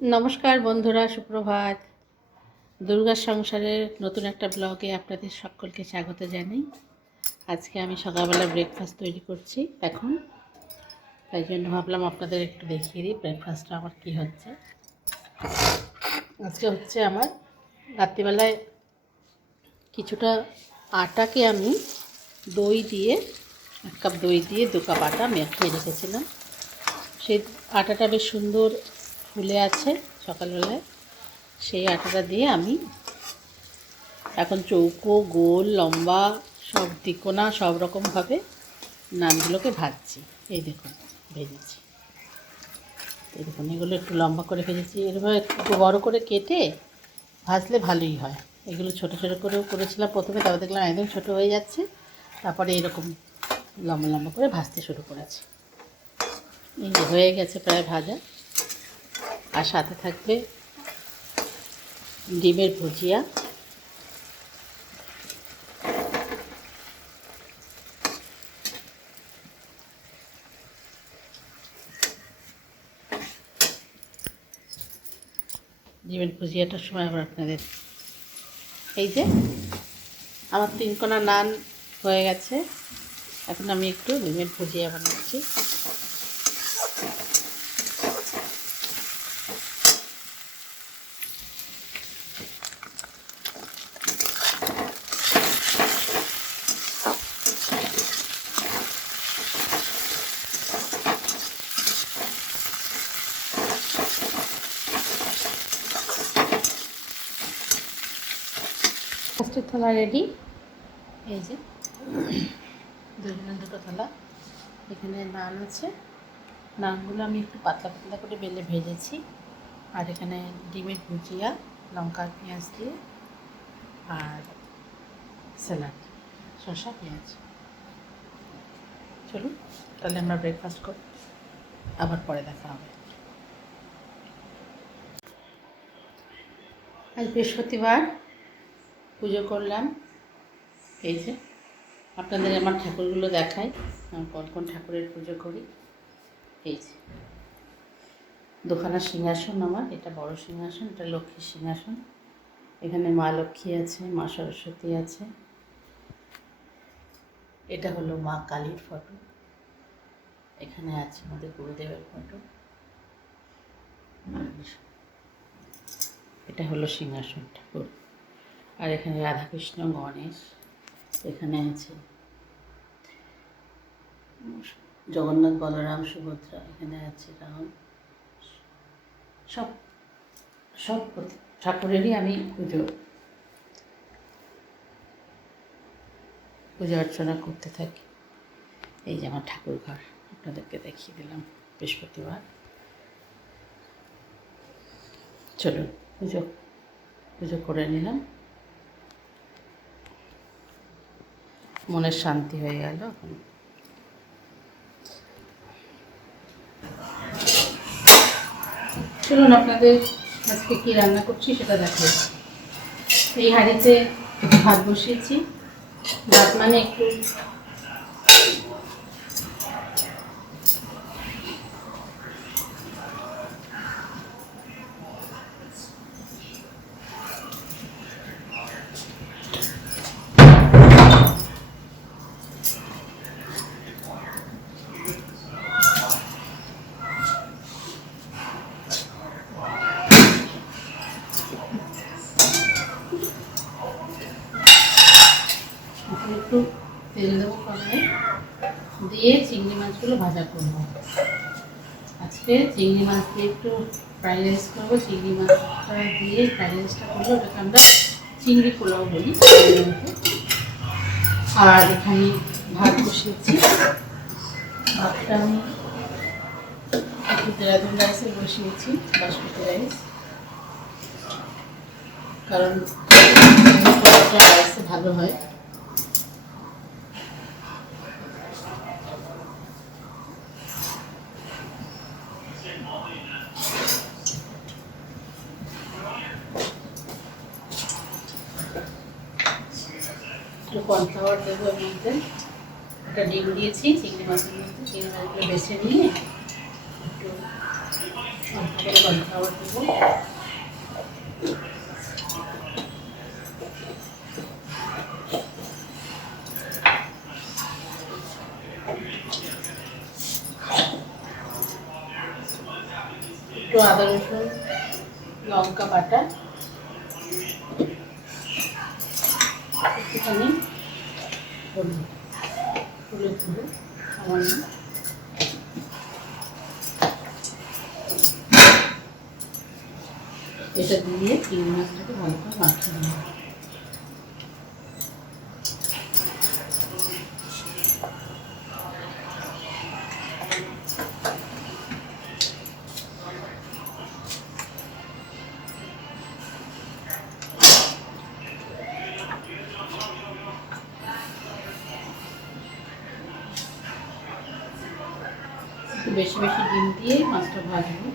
নমস্কার বন্ধুরা, সুপ্রভাত। দুর্গার সংসারের নতুন একটা ব্লগে আপনাদের সকলকে স্বাগত জানাই। আজকে আমি সকালবেলা ব্রেকফাস্ট তৈরি করছি এখন, তাই জন্য ভাবলাম আপনাদের একটু দেখিয়ে দিই ব্রেকফাস্টটা আমার কী হচ্ছে। আজকে হচ্ছে আমার রাত্রিবেলায় কিছুটা আটাকে আমি দই দিয়ে 1 কাপ দই দিয়ে 2 কাপ আটা মেখে রেখেছিলাম। সেই আটাটা বেশ সুন্দর ফুলে আছে সকালবেলায়। সেই আটাটা দিয়ে আমি এখন চৌকো, গোল, লম্বা, সব তিকোনা সব রকমভাবে নানগুলোকে ভাজছি। এই দেখুন ভেজেছি, এই দেখুন এগুলো একটু লম্বা করে ভেজেছি। এরভাবে একটু বড় করে কেটে ভাজলে ভালোই হয়। এগুলো ছোটো ছোটো করেও করেছিলাম প্রথমে, তারপর দেখলাম একদম ছোটো হয়ে যাচ্ছে, তারপরে এরকম লম্বা লম্বা করে ভাজতে শুরু করেছি। এই যে হয়ে গেছে প্রায় ভাজা। আর সাথে থাকবে ডিমের ভুজিয়া, ডিমের ভুজিয়াটার সময় আবার আপনাদের এই যে আমার 3 কোনা নান হয়ে গেছে। এখন আমি একটু ডিমের ভুজিয়া বানাচ্ছি। ফার্স্টের থালা রেডি। এই যে দুটো থালা, এখানে নান আছে। নানগুলো আমি একটু পাতলা পাতলা করে বেলে ভেজেছি। আর এখানে ডিমের ভুজিয়া, লঙ্কা আর পেঁয়াজ দিয়ে, আর স্যালাড, শসা, পেঁয়াজ। চলুন তাহলে আমরা ব্রেকফাস্ট করি, আবার পরে দেখা হবে। আজ বৃহস্পতিবার, পুজো করলাম। এই যে আপনাদের আমার ঠাকুরগুলো দেখাই, আমি কোন কোন ঠাকুরের পুজো করি। এই যে 2খানা সিংহাসন আমার, এটা বড় সিংহাসন, এটা লক্ষ্মীর সিংহাসন। এখানে মা লক্ষ্মী আছে, মা সরস্বতী আছে। এটা হলো মা কালীর ফটো। এখানে আছে আমাদের গুরুদেবের ফটো। এটা হলো সিংহাসন ঠাকুর। আর এখানে রাধাকৃষ্ণ, গণেশ, এখানে আছে জগন্নাথ, বলরাম, সুভদ্রা, এখানে আছে রাম। সব সব ঠাকুরেরই আমি পুজো অর্চনা করতে থাকি। এই যে আমার ঠাকুর ঘর, আপনাদেরকে দেখিয়ে দিলাম বৃহস্পতিবার। চলুন পুজো করে নিলাম, মনের শান্তি হয়ে গেল। এখন চলুন আপনাদের আজকে কী রান্না করছি সেটা দেখাই। এই হাঁড়িতে ভাত বসিয়েছি। ভাত মানে একটু একটু তেল দেবো কড়াই দিয়ে, চিংড়ি মাছগুলো ভাজা করবো। আজকে চিংড়ি মাছ দিয়ে একটু ফ্রাইড রাইস করবো। চিংড়ি মাছটা দিয়ে ফ্রাইড রাইসটা করবো, ওটাকে আমরা চিংড়ি পোলাও বলি। আর এখানে ভাত বসিয়েছি। ভাতটা আমি একটু দেরাদুন রাইসে বসিয়েছি, বাসমতি রাইস, কারণ রাইসে ভালো হয়। একটু কর্নফ্লাওয়ার দেবো এর মধ্যে। একটা ডিম দিয়েছি চিংড়ি মাছের মধ্যে। চিংড়ি মাছগুলো বেছে নিয়ে একটু কর্নফ্লাওয়ার দেবো। একটু আদা রসুন লঙ্কা বাটা, একটুখানি হলুদ গুঁড়ো সামান্য, এটা দিয়ে চিংড়ি মাছটাকে ভালো করে মাখিয়ে নেব। একটু বেশি বেশি ডিম দিয়ে মাছটা ভাজবো।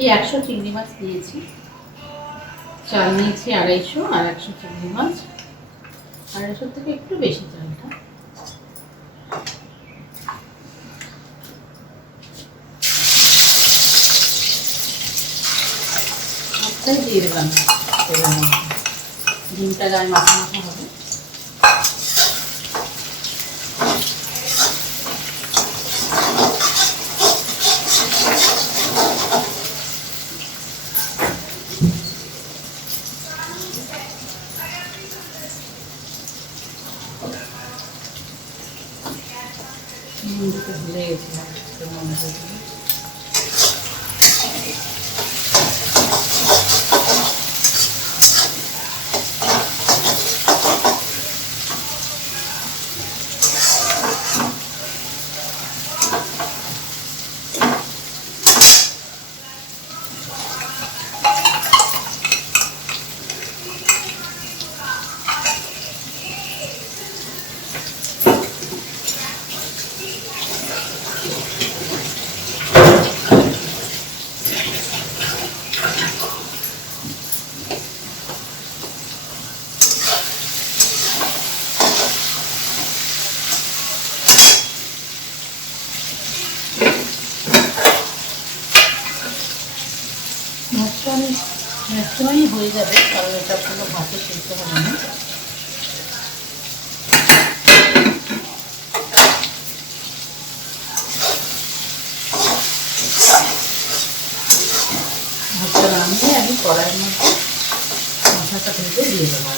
এই 100 চিংড়ি মাছ নিয়েছি, চাল নিয়েছি 250, আর 100 চিংড়ি মাছ, 250 থেকে একটু বেশি চালটা। মাছটাই দিয়ে দিলাম তেলের মধ্যে, ডিমটা গায়ে মাখা মাখা হবে। ডিমটা ভুলে গেছিলাম মনে করছিলাম। ম্যাক্সিমামই হয়ে যাবে, কারণ এটা কোনো ভাতে সিদ্ধ হবে না। ভাতটা নামিয়ে আমি কড়াইয়ের মধ্যে মশলাটা ভেজে দিয়ে দেবো।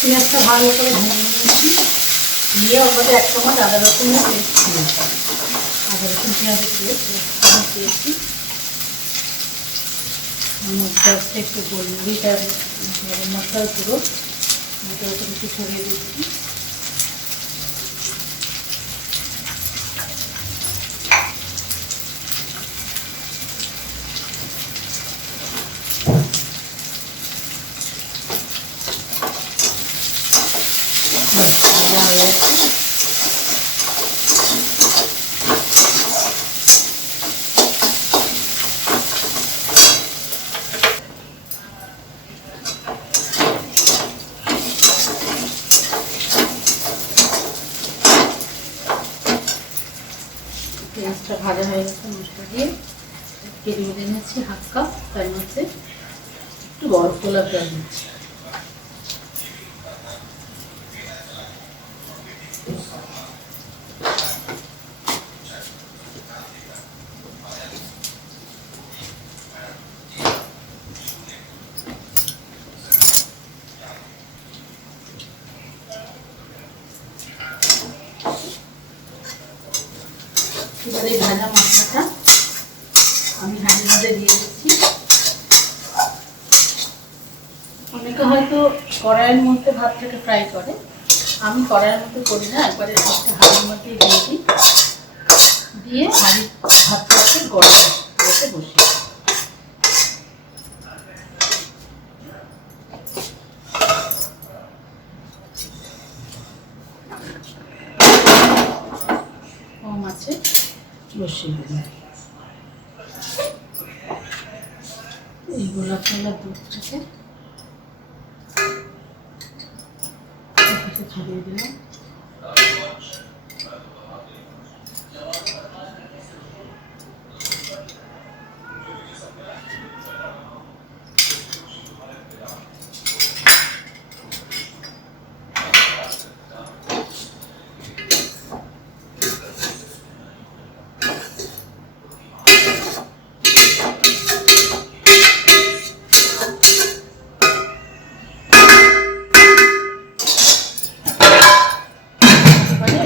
পেঁয়াজটা ভালো করে ভেজে নিয়েছি, দিয়ে ওর মধ্যে 1 চামচ আদা রসুনের পেস্ট দিয়েছি। আদা রসুন পেঁয়াজের পেস্ট দিয়েছি। ওর মধ্যে হচ্ছে একটু গোলমরিচ আর গরম মশলার গুঁড়ো মশলার উপর একটু ছড়িয়ে দিচ্ছি। পেঁয়াজটা ভাজা হয়ে গেছে মশলা দিয়ে, দিয়ে নিচ্ছি 1/2 কাপ, তার মধ্যে একটু বরফ গোলাপ জল দিচ্ছি। এবার এই ভাজা মশলাটা আমি হাঁড়ির মধ্যে দিয়ে দিচ্ছি। অনেকে হয়তো কড়াইয়ের মধ্যে ভাতটাকে ফ্রাই করে, আমি কড়াইয়ের মধ্যে করি না, একবারে একটা হাঁড়ির মধ্যে দিয়ে দিই, দিয়ে হাঁড়ির ভাতটাকে গরম করতে বসি। কম আছে বসিয়ে দিলাম। এই গোলাপ জলের দুধটাকে ছড়িয়ে দিলাম।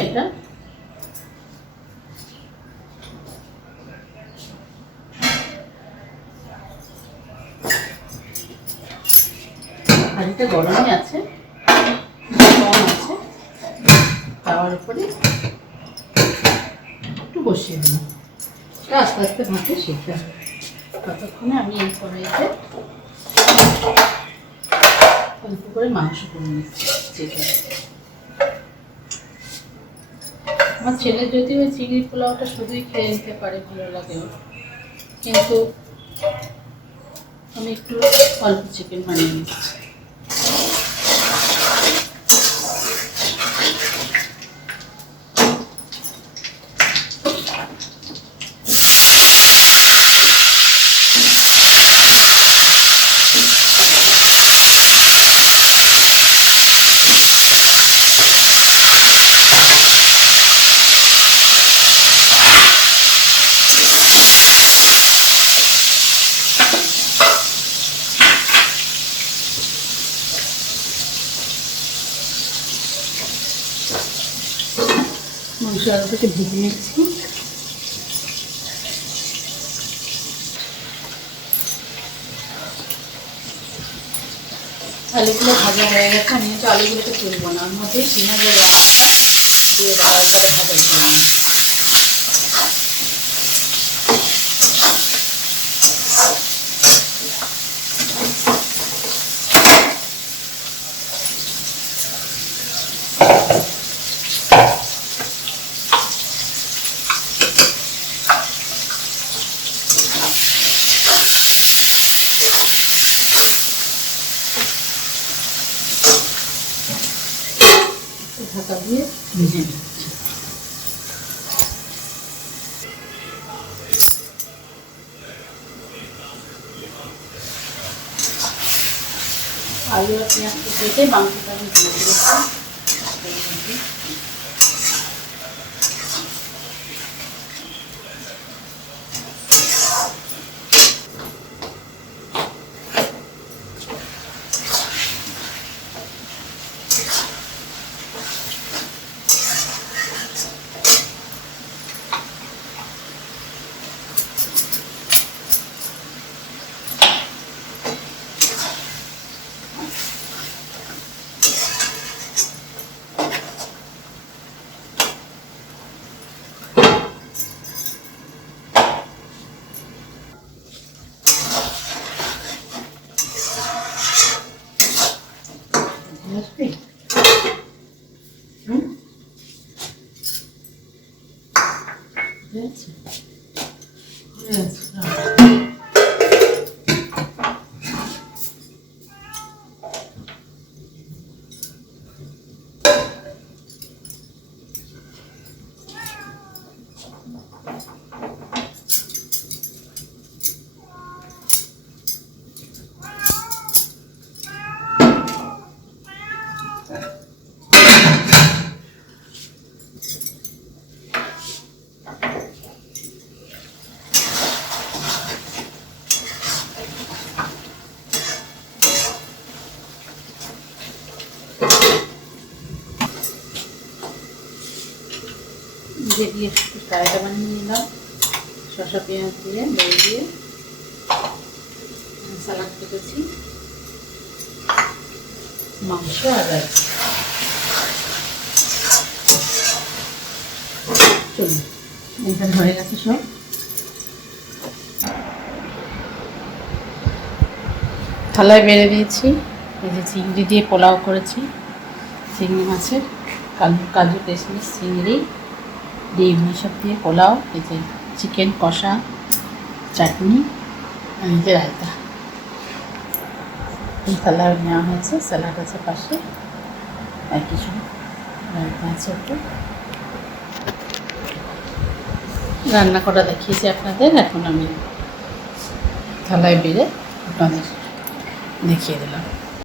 এটা হাঁড়িটা গরমই আছে, কম আছে, তাওয়ার উপরে একটু বসিয়ে দিলাম। আস্তে আস্তে ভাতে শিখতে হবে। ততক্ষণে আমি এই কড়াইতে অল্প করে মাংস করে নিচ্ছি চিকেন। আমার ছেলে যদি ওই চিংড়ি পোলাওটা শুধুই খেয়ে নিতে পারে, ভালো লাগে, কিন্তু আমি একটু অল্প চিকেন বানিয়ে নিচ্ছি। মাংস আলুটাকে ভেজে নিচ্ছি। আলুগুলো ভাজা হয়ে গেছে, আমি কিন্তু আলুগুলোকে তুলবো না, ওর মধ্যে পেঁয়াজ আর লঙ্কাটা দিয়ে দেবো একবারে ভাজার জন্য। ঢাকা দিয়ে ভেজে নিচ্ছি। আলু আর পেঁয়াজটা ভেজে মাংসটা আমি দিয়ে দিয়েছি। জিরে দিয়ে কড়াইটা বানিয়ে নিলাম, শসা পেঁয়াজ দিয়ে দই দিয়ে স্যালাড কেটেছি, মাংস আর রাইস। চলুন, এখানে হয়ে গেছে সব। থালায় বেড়ে দিয়েছি। এই যে চিংড়ি দিয়ে পোলাও করেছি, চিংড়ি মাছের কাজু কিশমিশ, চিংড়ি, ডিম এসব দিয়ে পোলাও। এই যে চিকেন কষা, চাটনি, আর এই যে রায়তা। এই থালা নেওয়া হয়েছে, স্যালাড আছে পাশে, আর কিছু রায়তা আছে একটু। রান্না করা দেখিয়েছি আপনাদের, এখন আমি থালায় বেড়ে আপনাদের দেখিয়ে দিলাম।